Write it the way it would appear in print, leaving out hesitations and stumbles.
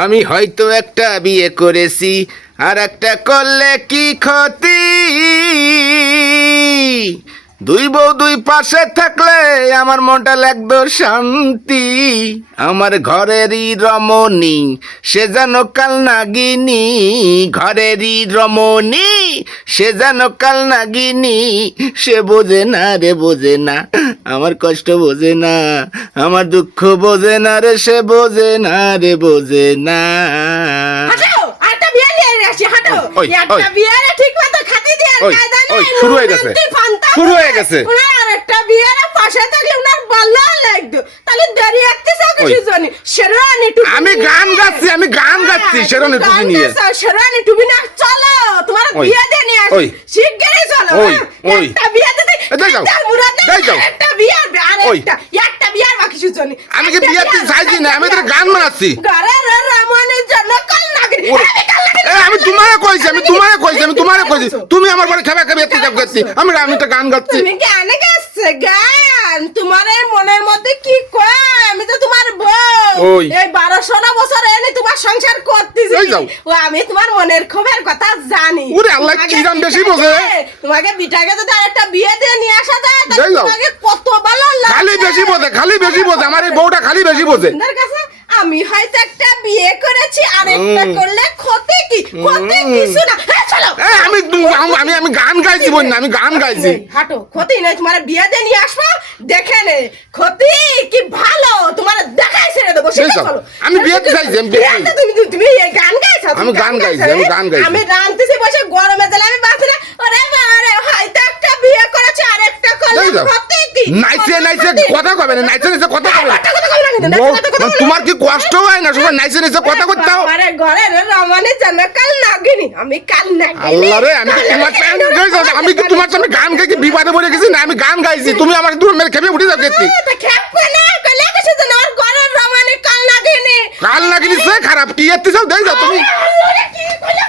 আমি হয়তো একটা বিয়ে করেছি, আর একটা করলে কি ক্ষতি? দুই বউ দুই পাশে থাকলে আমার মনটা লাগতো শান্তি। আমার ঘরেরই রমণী সে যেন কাল নাগিনী, ঘরেরই রমণী সে যেন কাল নাগিনী। সে বোঝে না রে, বোঝে না আমার কষ্ট, বোঝে না আমার দুঃখ, বোঝে না রে, সে বোঝে না রে, বোঝে না। হাঁটো, আরেকটা বিয়ে নিয়ে আসি, হাঁটো। ওই, একটা ওই। বিয়ে ঠিক মতো খাতে দিয়ে ওই, কায়দা নাই, ওই, শুরু হয়ে গেছে। মুরব্বি ফান্তা শুরু করে। হয়ে গেছে। উনার আরেকটা বিয়ের পাশে থাকলে উনার ভালো লাগতো। তাহলে দাঁড়িয়ে থাকতেছে কিছু জানি। শেরওয়ানি টুপি আমি নিয়ে। গান গাচ্ছি, আমি গান গাচ্ছি শেরওয়ানি টুপি গান নিয়ে। গাচ্ছো, শেরওয়ানি টুপি না, চলো তোমার ওই, বিয়ে দিয়ে নিয়ে আসি। ওই। শিগগিরই চলো। ওই, হ্যাঁ? ওই। একটা বিয়ে দিতে এই যাও, একটা মুরাদ নেই, এই যাও। একটা বিয়ে আর ওই। একটা বিয়ে আর বাকি কিছু জানি। আমি কি বিয়েতে চাইছি না, আমি তোর গান বানাচ্ছি। ঘরের রামনের জন্য কাল নাগিনী। ওরে, আমি তোমারে কইছি, আমি তোমারে কইছি, আমি তোমারে কইছি। তুমি আমার বাড়ি খাবে খাবে এতে যাব করছি। আমি একটা গান গাচ্ছি। তুমি গানে গাচ্ছে গান, তোমার এই মনের মধ্যে কি কয়? আমি তো তোমার বউ। ওই। এই 12-16 বছর এনে তোমার সংসার করতেছি। এই যাও। ও আমি তোমার মনের ক্ষোভের কথা জানি। ওরে আল্লাহ, কি দাম বেশি বোঝে। তোমাকে বিটাকে যদি আরেকটা বিয়ে দিয়ে নিয়ে আসা যায়, এই তাহলে যাও। তোমাকে কত ভালো লাগে। খালি বেশি বোঝে, খালি বেশি বোঝে। আমার এই বউটা খালি বেশি বোঝে। আপনার কাছে আমি হয়তো একটা বিয়ে করেছি, আরেকটা করলে ক্ষতি কি? ক্ষতি কিছু না। হ্যাঁ, চলো। আমি আমি আমি গান গাইছি বোন না, আমি গান গাইছি। হাঁটো, ক্ষতি নাই, তোমার বিয়ে দিয়ে নিয়ে আসবো, দেখে নে ক্ষতি কি ভালো তোমার দেখাই ছেড়ে দেবো। সেটা যাও। চলো। আমি বিয়েতে চাইছি, আমি বিয়েতে বিয়েতে তুমি এই গান গাইছো, তুমি আমি গান গাইছি, গাইছো, আমি গান গাইছি। আমি রাঁধতেছি বসে গরমে দিলে আমি বাঁচি না। ওরে বাবারে, হয়তো একটা বিয়ে করেছে, আরেকটা করলে যাও। ক্ষতি কি? নাইছে নাইছে কথা কবে না, নাইছে নাইছে কথা কবে না। কথা কবে না কিন্তু, বউ, কথা কবে না। তোমার কি কষ্ট হয় না সবাই নাইছে নাইছে কথা করতে হবে? আরে ঘরে রমণের জন্য কাল নাগিনী, আমি কাল নাগিনী। আল্লাহ রে, আমি কি তোমার আমি কি তোমার সামনে গান গাই কি বিবাদে পড়ে গেছি না? আমি গান গাইছি, তুমি আমার দূর মেরে খেপে উঠে যাও গেছি। তা খেপবে না, কইলে কিছু তো না, ওর ঘরের রমণী কাল নাগিনী। কাল নাগিনি সে খারাপ কি এতে যাও দেই যাও তুমি। আল্লাহ রে, কি কইলে